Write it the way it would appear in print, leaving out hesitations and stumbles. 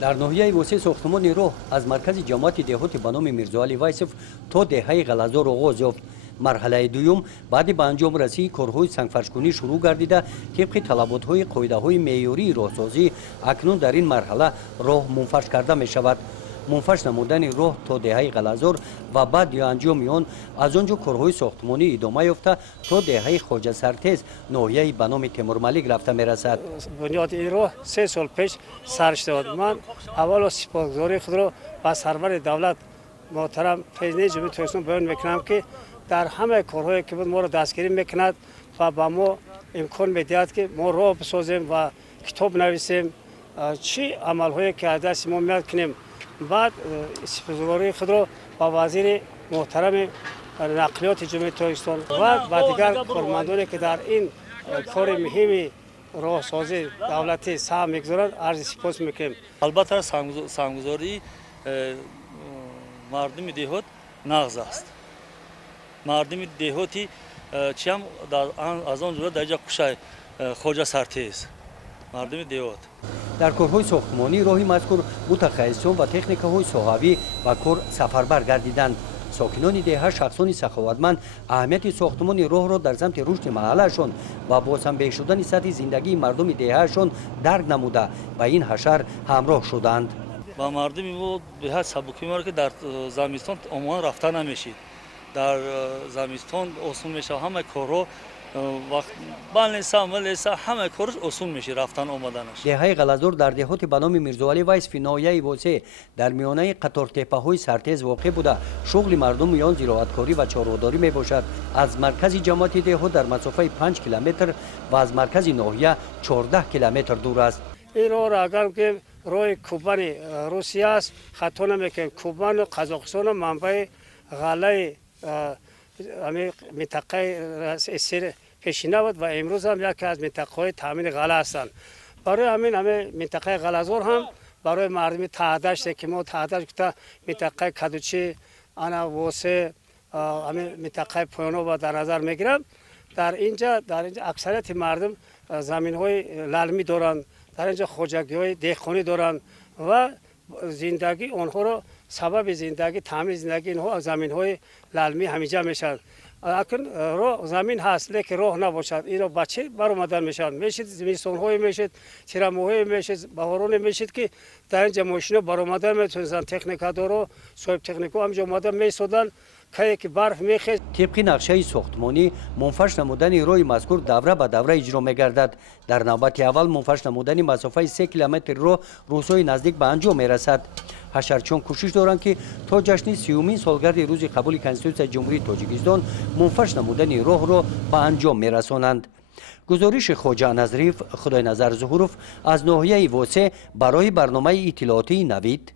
در ناحیه وسیع ساختمان راه از مرکز جماعت دهات به نام میرزاعلی وایسف تا دهه غلازور آغاز یافت. مرحله دوم بعد به انجام رسی کارهای سنگفرشکنی شروع گردیده طبق طلبات‌های قاعده‌های معیاری راهسازی اکنون در این مرحله راه منفرش کرده می شود. منفرش نمودن راه تا دهه غلازور و بعد یا انجام آن از آنجا کارهای ساختمانی ادامه یافته تا دهه خواجه سرتیز ناحیه به نام تیمورملک رفته می رسد. بنیاد این راه 3 سال پیش سر شد. من اول سپاسگزاری خود را به سرور دولت محترم فیض جمهوری اسلامی بیان میکنم که در همه کارهایی که ما را دستگیری میکند و با ما امکان میدهد که ما راه بسازیم و کتاب نویسیم، چی عملهایی که از دست ما میاد کنیم. بعد سپاسگزاری خود را با وزیر محترم نقلیات جمهوری اسلامی و دیگر کارمندانی که در این کار مهمی راهسازی دولتی سهم میگذارند عرض سپاس میکنیم. البته سهمگذاری مردم دهات نغز است. مردم دهاتی چی هم از آن جمله در کشای خواجه سرتیز مردم دهات. در کارهای ساختمانی راهی مذکور متخصصان و تکنیک‌های ساحوی و کار سفربر گردیدند. ساکنان دهه شخصان سخاوتمند اهمیت ساختمان راه را در سمت رشد محلهشان و بازسنجی شدن سطح زندگی مردم دههشان درک نموده و این حشر همراه شدند. با مردم ما به سبکی ما که در زمستان عموما رفتن نمیشید. در زمستان آسون میشه همه کارها وقت بلنسا همه کارش آسون میشه رفتن آمدنش. دهه غلازور در دهات به نام میرزاعلی وایسف ناحیه وسیع در میانه قطار تپه‌های سرتیز واقع بوده. شغل مردم یان زراعتکاری و چاره‌داری میباشد. از مرکز جماعت دهات در مسافه 5 کیلومتر و از مرکز ناحیه 14 کیلومتر دور است. این راه را اگر که راه کوبان روسیه است خطا نمیکنیم. کوبان و قزاقستان منبع غله همین منطقه سیر پیشینه بود و امروز هم یکی از منطقه‌های تامین غله هستند. برای همین منطقه غلازور هم برای مردم تهدشت که ما تهدشت گفته منطقه کدوچی انا وسه همین منطقه پایانو در نظر میگیرم. در اینجا اکثریت مردم زمین‌های للمی دارند، در اینجا خوجگی‌های دهقانی دارند و زندگی آنها را سبب زندگی تامین زندگی اینها زمین‌های للمی همینجا میشد. اکنون راه زمین هست لیکن راه نباشد اینا بچه برآمدن میشن میشد زمستان‌های میشد چرماهای میشد بهاران میشد که در اینجا ماشینا برآمدن میتونن تکنیک‌دارا صاحب تکنیک‌ها هم اومدن میسودن که برف میخیز. طبق نقشه ساختمانی منفرش نمودن راه مذکور دوره به دوره اجرا میگردد. در نوبت اول منفرش نمودن مسافه 3 کیلومتر راه روزهای نزدیک به انجام میرسد. حشرچیان کوشش دارند که تا جشن 30مین سالگرد روز قبول کنستیتوسیون جمهوری تاجیکستان منفرش نمودن راه را به انجام میرسانند. گزارش خواجه نظریف خدای نظر ظهورف از ناحیه وسیع برای برنامه اطلاعاتی نوید